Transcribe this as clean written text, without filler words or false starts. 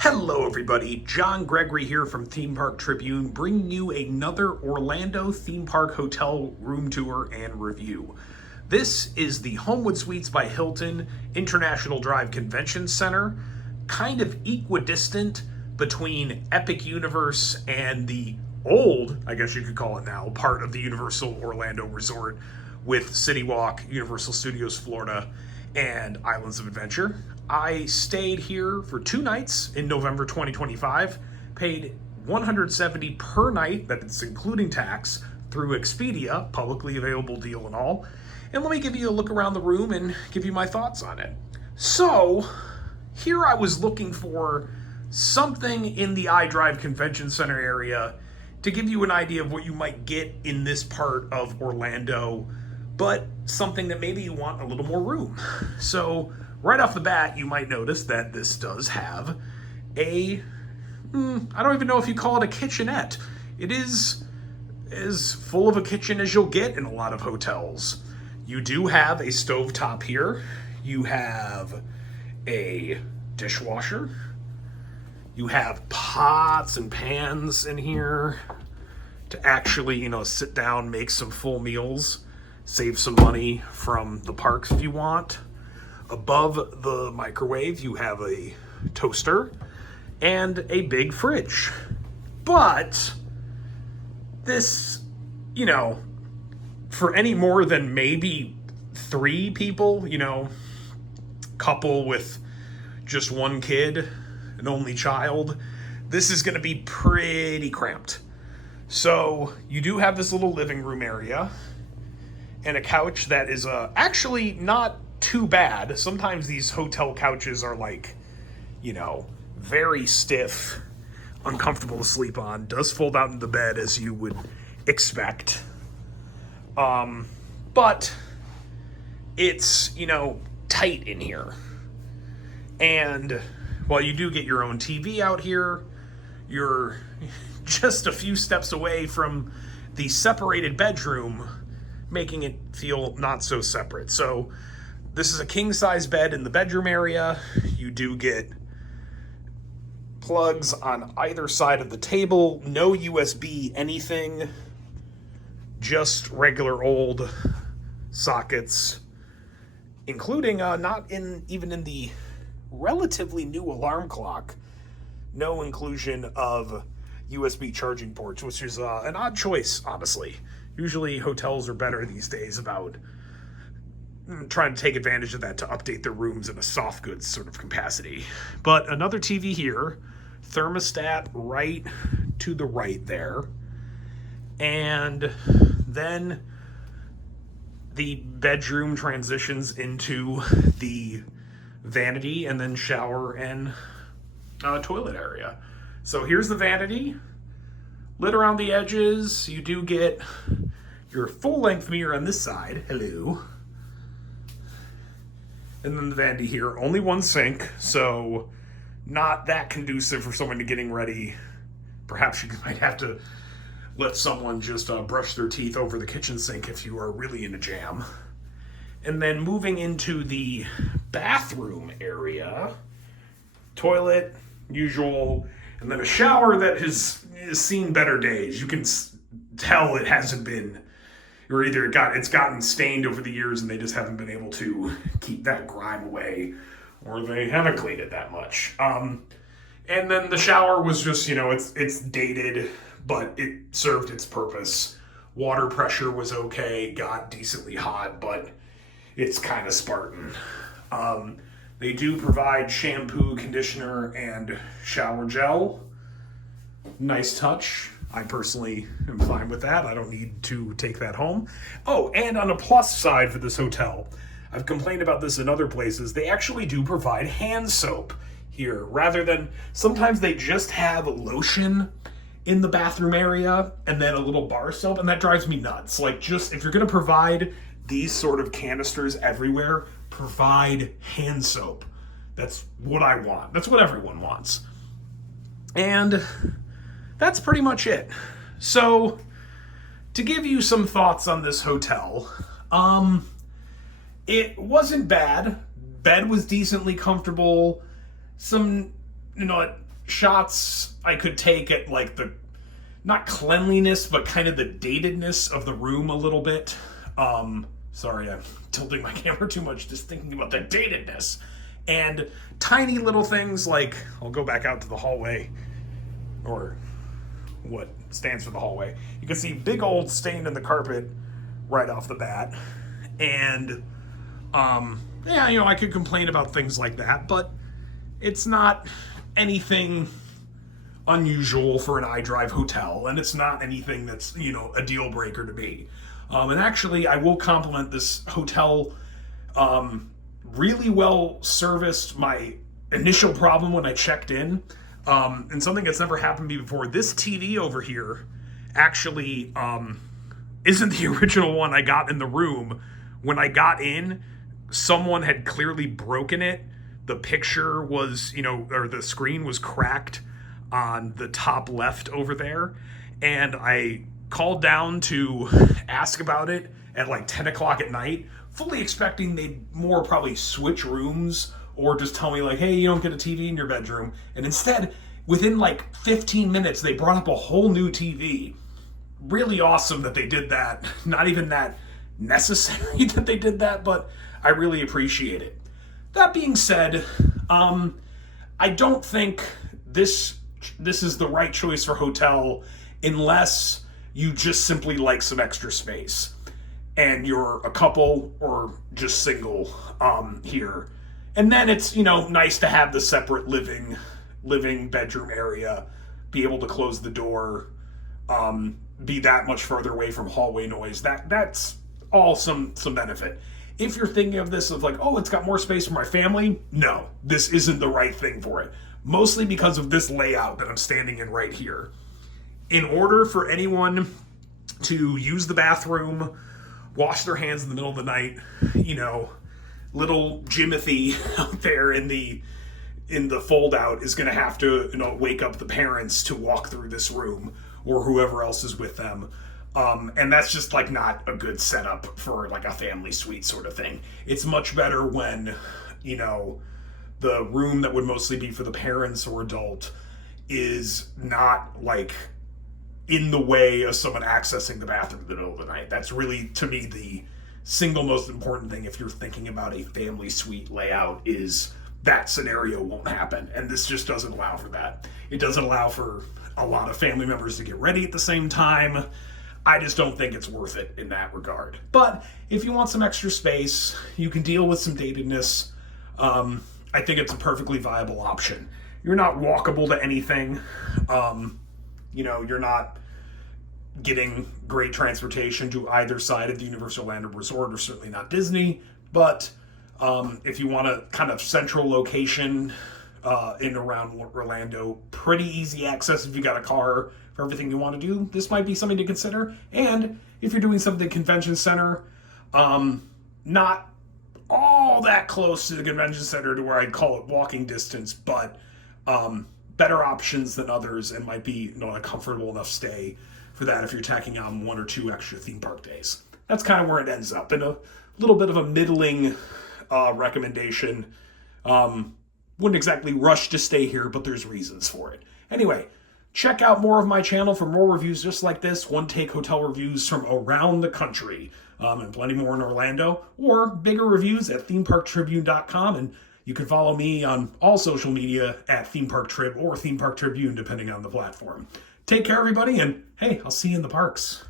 Hello everybody, John Gregory here from Theme Park Tribune, bringing you another Orlando theme park hotel room tour and review. This is the Homewood Suites by Hilton International Drive Convention Center, kind of equidistant between Epic Universe and the old, I guess you could call it now, part of the Universal Orlando Resort with City Walk, Universal Studios Florida, and Islands of Adventure. I stayed here for 2 nights in November 2025, paid $170 per night, that's including tax, through Expedia, publicly available deal and all. And let me give you a look around the room and give you my thoughts on it. So, here I was looking for something in the iDrive Convention Center area to give you an idea of what you might get in this part of Orlando, but something that maybe you want a little more room. So, right off the bat, you might notice that this does have I don't even know if you call it a kitchenette. It is as full of a kitchen as you'll get in a lot of hotels. You do have a stovetop here. You have a dishwasher. You have pots and pans in here to actually, sit down, make some full meals, save some money from the parks if you want. Above the microwave, you have a toaster and a big fridge. But this, for any more than maybe 3 people, couple with just 1 kid, an only child, this is going to be pretty cramped. So you do have this little living room area and a couch that is actually not too bad. Sometimes these hotel couches are very stiff, uncomfortable to sleep on. Does fold out into the bed as you would expect. But it's, tight in here. And while you do get your own TV out here, you're just a few steps away from the separated bedroom, making it feel not so separate. So this is a king-size bed in the bedroom area. You do get plugs on either side of the table. No USB anything. Just regular old sockets, including not even in the relatively new alarm clock. No inclusion of USB charging ports, which is an odd choice, honestly. Usually hotels are better these days about trying to take advantage of that to update their rooms in a soft goods sort of capacity. But another TV here, thermostat right to the right there. And then the bedroom transitions into the vanity and then shower and toilet area. So here's the vanity, lit around the edges. You do get your full-length mirror on this side. Hello. And then the vanity here, only 1 sink, so not that conducive for someone to getting ready. Perhaps you might have to let someone just brush their teeth over the kitchen sink if you are really in a jam. And then moving into the bathroom area, toilet, usual, and then a shower that has seen better days. You can tell it hasn't been, or either it's gotten stained over the years and they just haven't been able to keep that grime away, or they haven't cleaned it that much. And then the shower was just, it's dated, but it served its purpose. Water pressure was okay, got decently hot, but it's kind of Spartan. They do provide shampoo, conditioner, and shower gel. Nice touch. I personally am fine with that. I don't need to take that home. Oh, and on a plus side for this hotel, I've complained about this in other places, they actually do provide hand soap here, rather than sometimes they just have lotion in the bathroom area and then a little bar soap, and that drives me nuts. Just if you're going to provide these sort of canisters everywhere, provide hand soap. That's what I want. That's what everyone wants. And that's pretty much it. So, to give you some thoughts on this hotel, it wasn't bad. Bed was decently comfortable. Some, shots I could take at like the, not cleanliness, but kind of the datedness of the room a little bit. Sorry, I'm tilting my camera too much just thinking about the datedness. And tiny little things like, I'll go back out to the hallway, or what stands for the hallway. You can see big old stain in the carpet right off the bat. And, yeah, I could complain about things like that, but it's not anything unusual for an iDrive hotel, and it's not anything that's, a deal breaker to me. And actually, I will compliment this hotel. Really well serviced my initial problem when I checked in. And something that's never happened to me before. This TV over here actually isn't the original one I got in the room. When I got in, someone had clearly broken it. The picture was, or the screen was cracked on the top left over there. And I called down to ask about it at like 10 o'clock at night, fully expecting they'd more probably switch rooms or just tell me like, hey, you don't get a TV in your bedroom. And instead, within like 15 minutes, they brought up a whole new TV. Really awesome that they did that. Not even that necessary that they did that, but I really appreciate it. That being said, I don't think this is the right choice for hotel unless you just simply like some extra space and you're a couple or just single here. And then it's, nice to have the separate living bedroom area, be able to close the door, be that much further away from hallway noise. That's all some benefit. If you're thinking of this of like, oh, it's got more space for my family, no, this isn't the right thing for it. Mostly because of this layout that I'm standing in right here. In order for anyone to use the bathroom, wash their hands in the middle of the night, little Jimothy out there in the fold out is going to have to, wake up the parents to walk through this room or whoever else is with them. And that's just like not a good setup for like a family suite sort of thing. It's much better when, the room that would mostly be for the parents or adult is not like in the way of someone accessing the bathroom in the middle of the night. That's really, to me, the single most important thing if you're thinking about a family suite layout is that scenario won't happen. And this just doesn't allow for that. It doesn't allow for a lot of family members to get ready at the same time. I just don't think it's worth it in that regard. But if you want some extra space, you can deal with some datedness. I think it's a perfectly viable option. You're not walkable to anything. You're not getting great transportation to either side of the Universal Orlando Resort, or certainly not Disney. But if you want a kind of central location in around Orlando, pretty easy access if you got a car for everything you want to do, this might be something to consider. And if you're doing something at the convention center, not all that close to the convention center to where I'd call it walking distance, but better options than others, and might be a comfortable enough stay for that if you're tacking on 1 or 2 extra theme park days. That's kind of where it ends up, in a little bit of a middling recommendation. Wouldn't exactly rush to stay here, but there's reasons for it. Anyway, check out more of my channel for more reviews just like this, one-take hotel reviews from around the country, and plenty more in Orlando, or bigger reviews at themeparktribune.com, and you can follow me on all social media at themeparktrib or themeparktribune, depending on the platform. Take care, everybody, and hey, I'll see you in the parks.